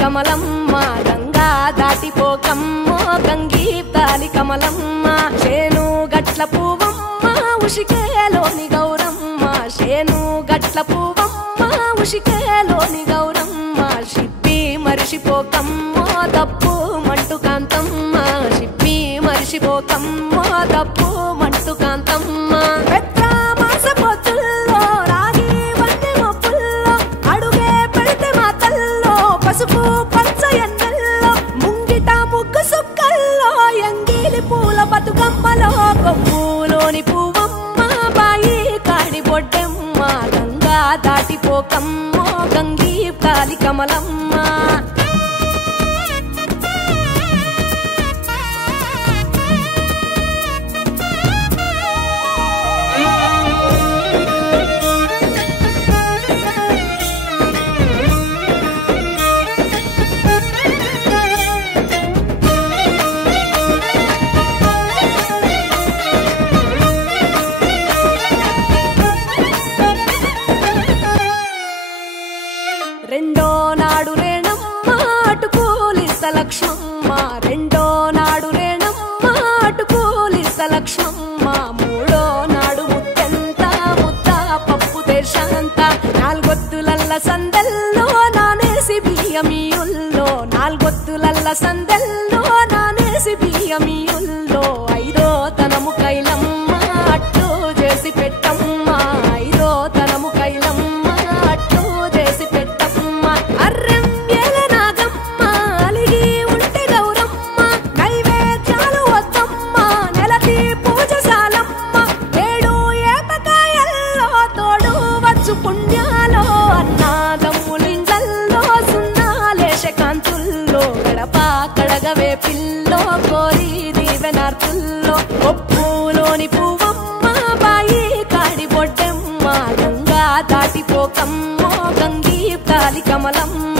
కమలమ్మ గంగా దాటిపోకమ్మ గంగీ తాలి కమలమ్మ శేను గట్ల పువ్వమ్మ ఉషికేలోని గౌరమ్మ శేను గట్ల పువ్వమ్మ ఉషికేలోని గౌరమ్మ షిప్పి మరిషిపోకమ్మ తప్పు మంటు కాంతమ్మ షిప్పి మరిషిపోకమ్మ తప్పు మంటు కాంతమ్మ పసుపు పచ్చ ఎన్నెల్లో ముంగిట ముగ్గు సుక్కల్లో ఎంగిలి పూల బతుకమ్మలో కొమ్ములోని పువ్వమ్మ బాయి కాడి బొడ్డెమ్మ గంగా దాటిపోకమ్మ గంగీ తాలి కమలమ్మ రెండో నాడు రేణమ్మ అటుకూలిస్త లక్ష్మమ్మ రెండో నాడు రేణమ్మ అటుకూలిస్త లక్ష్మమ్మ మూడో నాడు ముత్తెంత ముద్ద పప్పు దేశంత నాలుగొత్తులల్ల సందెల్లో నానేసి బియ్యమియుల్లో నాలుగొత్తులల్ల సందెల్లో నానేసి బియ్యమియుల్లో ఐదో తనము కైలమ్మ అట్టు చేసి పెట్టమ్మ ఐదో తనము కైలమ్మ పుణ్యాలో అన్నాదమ్ములింగల్లో సున్నాలేశ కాంతుల్లో గడప కడగవే పిల్లో కోరి దీవెనార్తుల్లో ఒప్పులోని పువ్వమ్మ బాయి కాడి బొడ్డెమ్మ గంగా దాటిపోకమ్మ గంగీ తాలి కమలమ్మ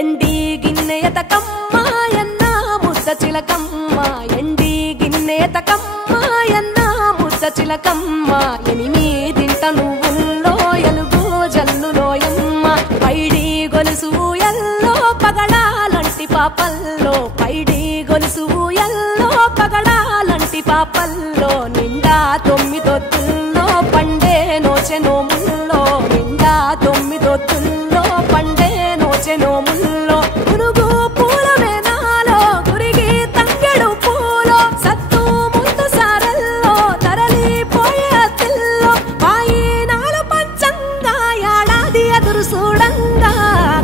ఎండి గిన్నెయతకమ్మ ఎన్న ముద్ద చిలకమ్మ ఎండి గిన్నెయతకమ్మ ఎన్న ముద్ద చిలకమ్మ ఎనిమిదింట నువ్వుల్లో ఎలుగు జల్లులోయమ్మ పైడి గొలుసు ఎల్లో పగడాలంటి పాపల్లో పైడి గొలుసు ఎల్లో పగడాలంటి పాపల్లో నిండా తొమ్మిదొత్తుల్లో పండే నోచె నోముల్లో నిండా తొమ్మిదొత్తుల్లో పండే నోచె నోముల్లో పునుగు పూల వేనాలో గురిగి తంగెడు పూలో సత్తు ముందు సారల్లో తరలిపోయే అతిల్లో వాయినాల పంచంగా ఏడాది ఎదురు చూడంగా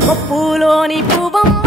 కొప్పులోని పువ్వమ్మ